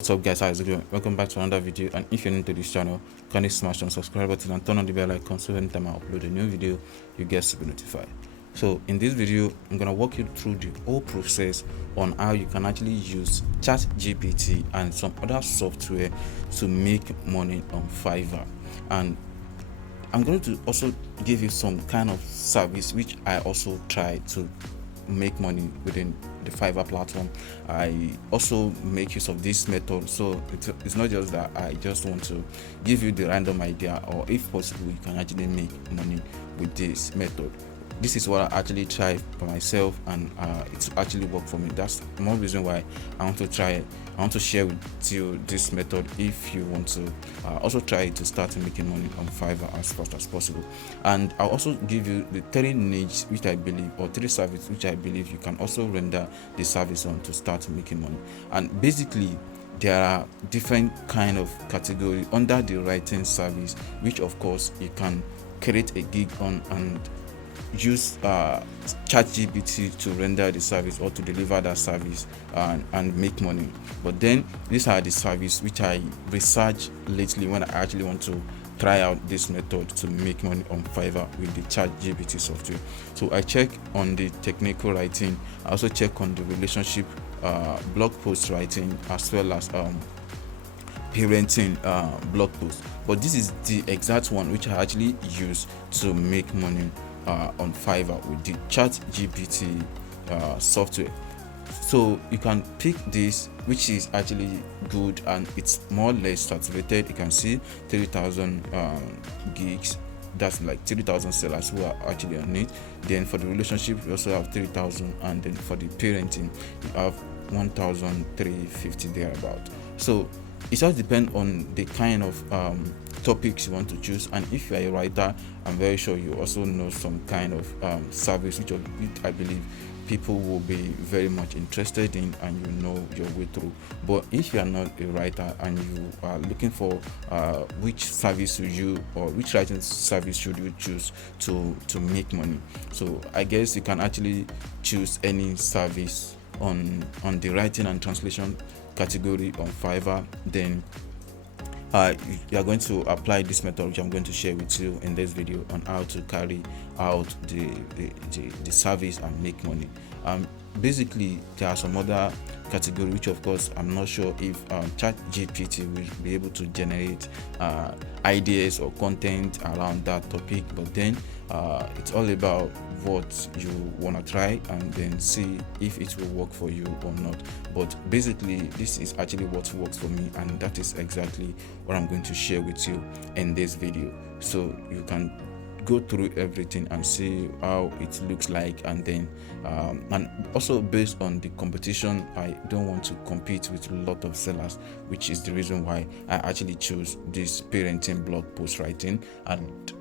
What's up guys, how's it going? Welcome back to another video, and if you're new to this channel, kindly smash on subscribe button and turn on the bell icon so anytime I upload a new video you get to be notified. So in this video I'm gonna walk you through the whole process on how you can actually use ChatGPT and some other software to make money on Fiverr. And I'm going to also give you some kind of service which I also try to make money within the Fiverr platform. I also make use of this method, so it's not just that I just want to give you the random idea, or if possible you can actually make money with this method. This is what I actually try for myself, and it's actually worked for me. That's more reason why I want to try it. I want to share with you this method if you want to also try to start making money on Fiverr as fast as possible. And I'll also give you the 3 niches which I believe, or 3 services which I believe you can also render the service on to start making money. And basically there are different kind of category under the writing service, which of course you can create a gig on and use ChatGPT to render the service or to deliver that service and make money. But then these are the services which I researched lately when I actually want to try out this method to make money on Fiverr with the ChatGPT software. So I check on the technical writing, I also check on the relationship blog post writing, as well as parenting blog post. But this is the exact one which I actually use to make money on Fiverr with the ChatGPT software. So you can pick this, which is actually good, and it's more or less saturated. You can see 30,000 gigs. That's like 30,000 sellers who are actually on it. Then for the relationship you also have 3,000, and then for the parenting you have 1,350 thereabout. So it all depends on the kind of topics you want to choose. And if you are a writer, I'm very sure you also know some kind of service which I believe people will be very much interested in, and you know your way through. But if you are not a writer and you are looking for which service should you, or which writing service should you choose to make money, so I guess you can actually choose any service on the writing and translation category on Fiverr. Then you are going to apply this method which I'm going to share with you in this video on how to carry out the service and make money. Basically there are some other category which of course I'm not sure if ChatGPT will be able to generate ideas or content around that topic, but then it's all about what you want to try and then see if it will work for you or not. But basically this is actually what works for me, and that is exactly what I'm going to share with you in this video, so you can go through everything and see how it looks like. And then and also based on the competition, I don't want to compete with a lot of sellers, which is the reason why I actually choose this parenting blog post writing. And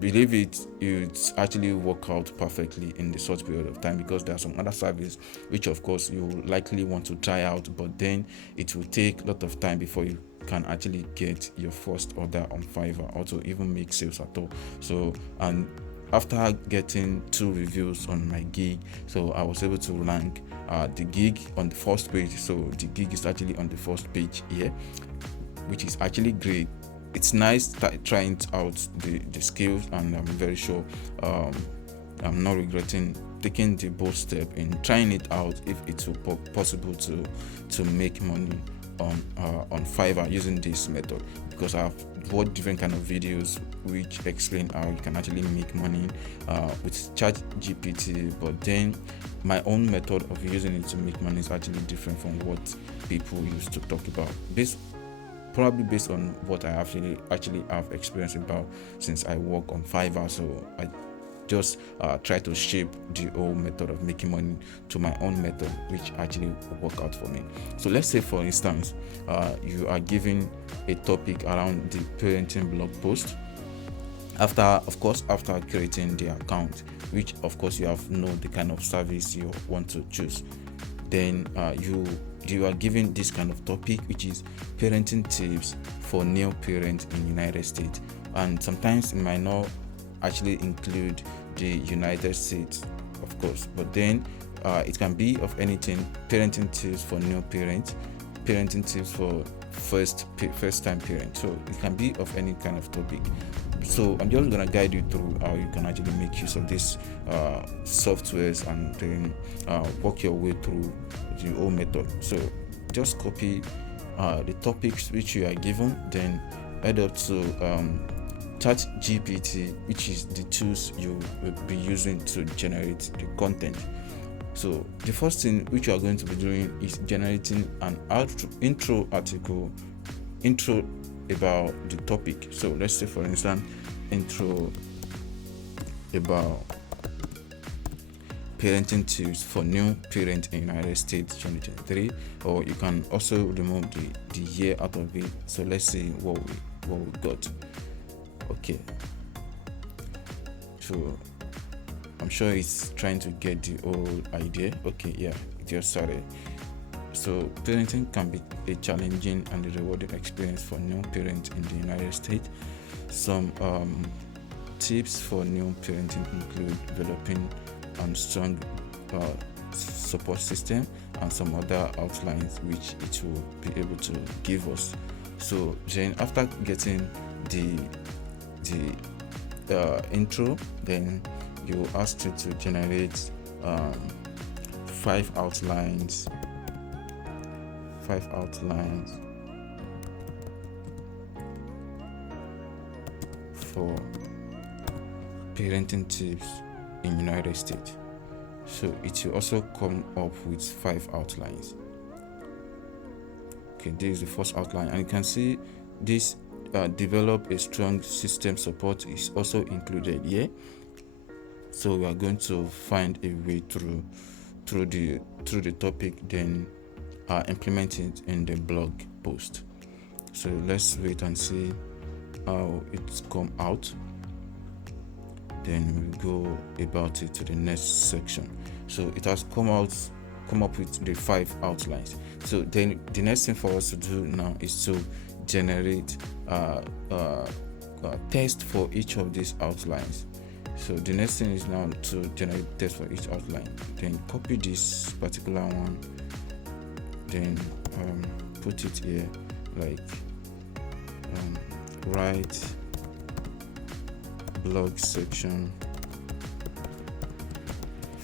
believe it's actually work out perfectly in the short period of time, because there are some other service which of course you likely want to try out, but then it will take a lot of time before you can actually get your first order on Fiverr, or to even make sales at all. So, and after getting 2 reviews on my gig, so I was able to rank the gig on the first page. So the gig is actually on the first page here, which is actually great. It's nice trying out the skills, and I'm very sure I'm not regretting taking the bold step in trying it out, if it's possible to make money on Fiverr using this method, because I've watched different kind of videos which explain how you can actually make money with ChatGPT, but then my own method of using it to make money is actually different from what people used to talk about, probably based on what I actually have experience about since I work on Fiverr. So I just try to shape the whole method of making money to my own method, which actually work out for me. So let's say for instance you are given a topic around the parenting blog post. After creating the account, which of course you have know the kind of service you want to choose, then you are given this kind of topic, which is parenting tips for new parents in United States. And sometimes it might not actually include the United States, of course, but then it can be of anything: parenting tips for new parents, parenting tips for first time parent. So it can be of any kind of topic. So I'm just gonna guide you through how you can actually make use of these softwares, and then work your way through the whole method. So just copy the topics which you are given, then head up to ChatGPT, which is the tools you will be using to generate the content. So the first thing which you are going to be doing is generating an intro about the topic. So let's say, for instance, intro about parenting tips for new parent in United States 2023, or you can also remove the year out of it. So let's see what we got. Okay, so I'm sure it's trying to get the whole idea. Okay, yeah, it just started. So parenting can be a challenging and a rewarding experience for new parents in the United States. Some tips for new parenting include developing a strong support system and some other outlines which it will be able to give us. So then after getting the intro, then you will ask you to generate 5 outlines for parenting tips in United States. So it will also come up with 5 outlines. Okay, this is the first outline, and you can see this develop a strong system support is also included here. So we are going to find a way through the topic, then implement it in the blog post. So let's wait and see how it's come out. Then we'll go about it to the next section. So it has come up with the 5 outlines. So then the next thing for us to do now is to generate text for each of these outlines. So the next thing is now to generate text for each outline. Then copy this particular one, then put it here, like write blog section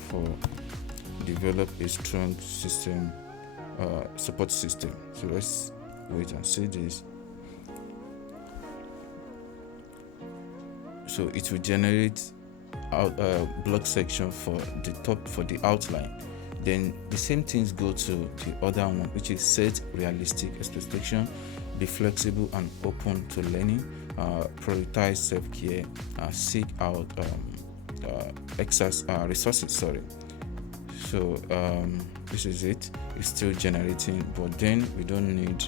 for develop a strong system support system. So let's wait and see this. So it will generate blog section for the outline. Then the same things go to the other one, which is set realistic expectation, be flexible and open to learning, prioritize self-care, seek out resources. So this is it. It's still generating, but then we don't need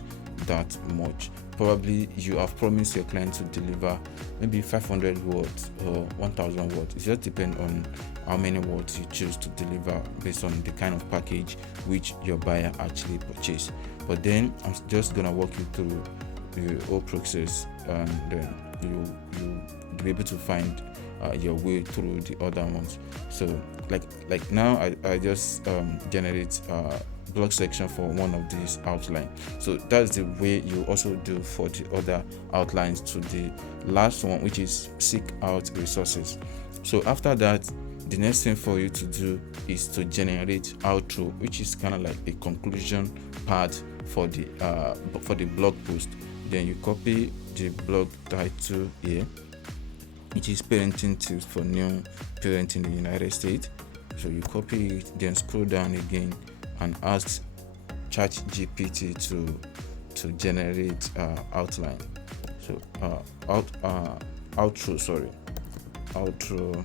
that much. Probably you have promised your client to deliver maybe 500 words or 1000 words. It just depends on how many words you choose to deliver based on the kind of package which your buyer actually purchased. But then I'm just gonna walk you through the whole process, and then you'll be able to find your way through the other ones. So like now I just generate blog section for one of these outlines. So that's the way you also do for the other outlines to the last one, which is seek out resources. So after that, the next thing for you to do is to generate outro, which is kind of like a conclusion part for the blog post. Then you copy the blog title here, which is parenting tips for new parents in the United States. So you copy it, then scroll down again and ask ChatGPT to generate outline. So outro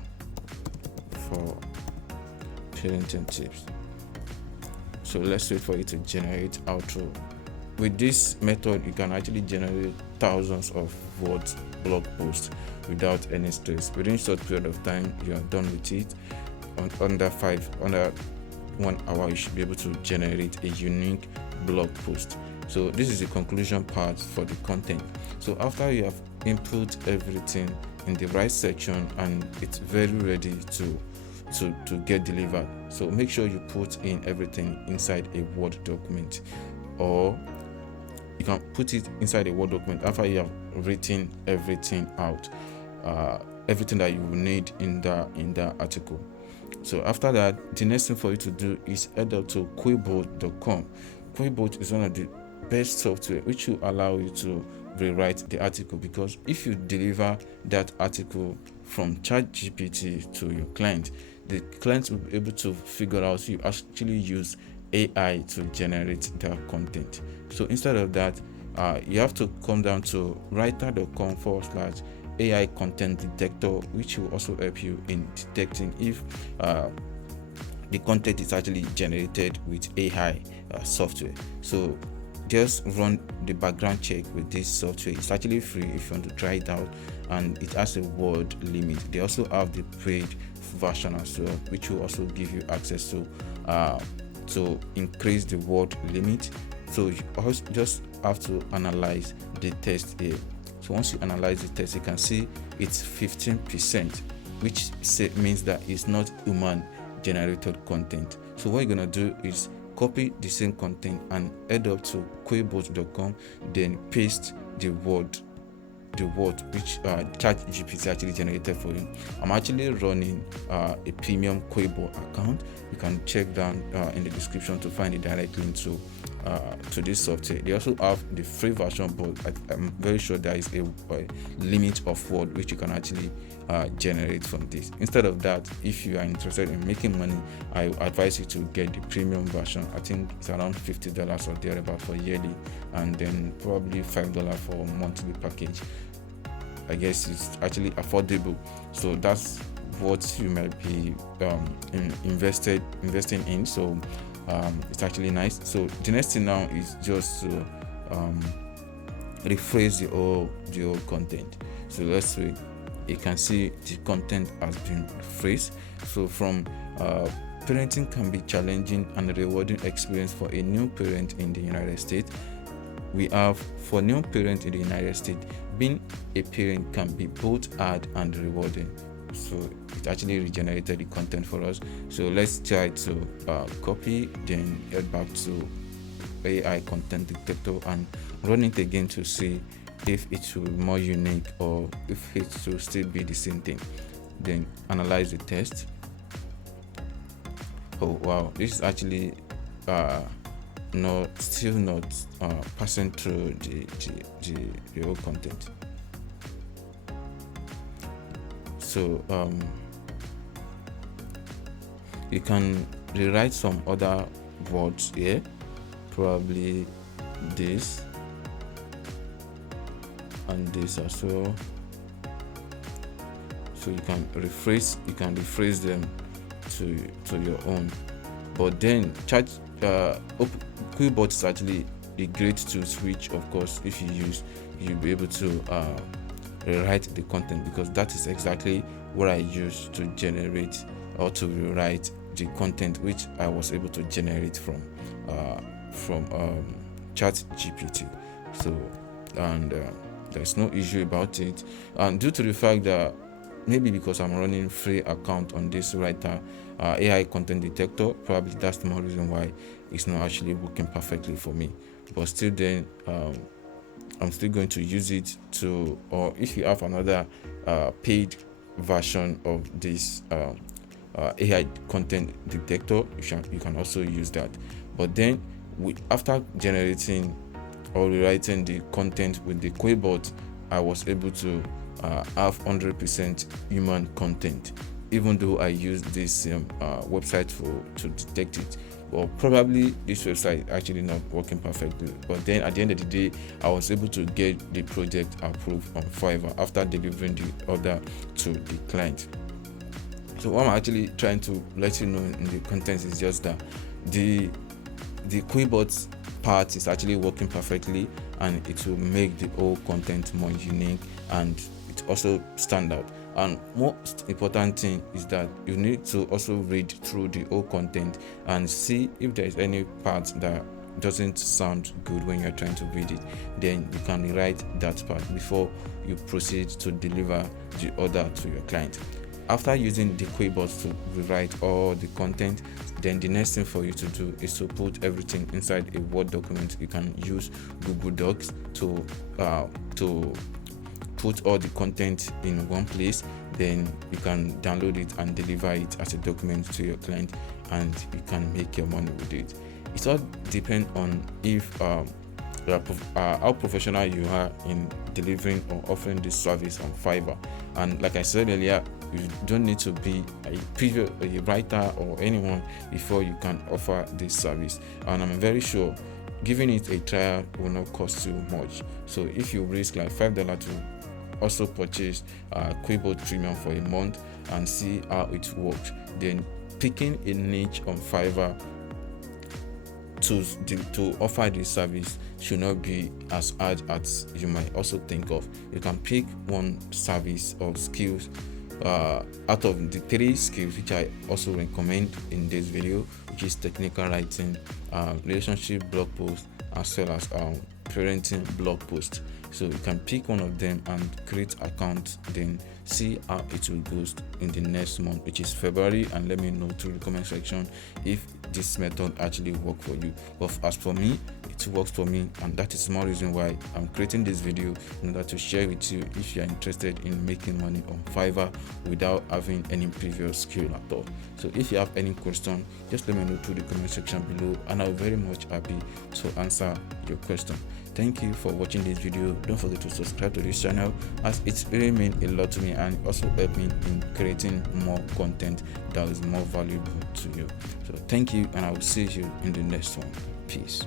for parenting tips. So let's wait for it to generate outro. With this method, you can actually generate thousands of words blog posts without any stress. Within a short period of time, you are done with it. Under 1 hour, you should be able to generate a unique blog post. So this is the conclusion part for the content. So after you have input everything in the right section and it's very ready to get delivered, so make sure you put in everything inside a Word document, or can put it inside a Word document after you have written everything out, everything that you will need in that article. So after that, the next thing for you to do is head up to quillbot.com. Quillbot is one of the best software which will allow you to rewrite the article, because if you deliver that article from ChatGPT to your client, the client will be able to figure out you actually use AI to generate their content. So instead of that, you have to come down to writer.com/AI content detector, which will also help you in detecting if the content is actually generated with AI software. So just run the background check with this software. It's actually free if you want to try it out, and it has a word limit. They also have the paid version as well, which will also give you access to increase the word limit. So you also just have to analyze the text here. So once you analyze the text, you can see it's 15%, which means that it's not human generated content. So what you're gonna do is copy the same content and head up to quillbot.com, then paste the word which ChatGPT actually generated for you. I'm actually running a premium Quillbot account. You can check down in the description to find a direct link to this software. They also have the free version, but I'm very sure there is a limit of word which you can actually generate from this. Instead of that, if you are interested in making money, I advise you to get the premium version. I think it's around $50 or thereabout for yearly, and then probably $5 for a monthly package. I guess it's actually affordable. So that's what you might be investing in. So it's actually nice. So the next thing now is just to rephrase the whole content. So let's see. You can see the content has been rephrased. So from parenting can be challenging and rewarding experience for a new parent in the United States. We have, for new parents in the United States, being a parent can be both hard and rewarding. So it actually regenerated the content for us. So let's try to copy, then head back to AI content detector and run it again to see if it will be more unique or if it will still be the same thing. Then analyze the text. Oh wow, this is actually still not passing through the whole content. So you can rewrite some other words here, probably this and this as well. So you can rephrase them to your own. But then Quillbot is actually a great tool, which of course if you use, you'll be able to rewrite the content, because that is exactly what I use to generate or to rewrite the content which I was able to generate from ChatGPT. So and there's no issue about it, and due to the fact that maybe because I'm running free account on this writer AI content detector, probably that's the more reason why it's not actually working perfectly for me. But still then I'm still going to use it to, or if you have another paid version of this AI content detector, you can also use that. But then after generating or rewriting the content with the Quillbot, I was able to have 100% human content, even though I used this website to detect it. Well, probably this website actually not working perfectly, but then at the end of the day, I was able to get the project approved on Fiverr after delivering the order to the client. So what I'm actually trying to let you know in the content is just that the Quillbot part is actually working perfectly, and it will make the whole content more unique and it also stand out. And most important thing is that you need to also read through the whole content and see if there is any part that doesn't sound good when you're trying to read it. Then you can rewrite that part before you proceed to deliver the order to your client. after using the queryboard to rewrite all the content, then the next thing for you to do is to put everything inside a Word document. You can use Google Docs to put all the content in one place. Then you can download it and deliver it as a document to your client, and you can make your money with it. It all depends on if how professional you are in delivering or offering this service on Fiverr. And like I said earlier, you don't need to be a writer or anyone before you can offer this service. And I'm very sure giving it a trial will not cost you much. So if you risk like $5 to also purchase queryboard Premium for a month and see how it works, then picking a niche on Fiverr to offer this service should not be as hard as you might also think of. You can pick one service or skills out of the 3 skills which I also recommend in this video, which is technical writing, relationship blog post, as well as parenting blog post. So you can pick one of them and create account, then see how it will go in the next month, which is February, and let me know through the comment section if this method actually work for you. But as for me, it works for me, and that is more reason why I'm creating this video, in order to share with you if you are interested in making money on Fiverr without having any previous skill at all. So if you have any question, just let me know through the comment section below, and I'll be very much happy to answer your question. Thank you for watching this video. Don't forget to subscribe to this channel, as it really means a lot to me and also help me in creating more content that is more valuable to you. So thank you, and I will see you in the next one. Peace.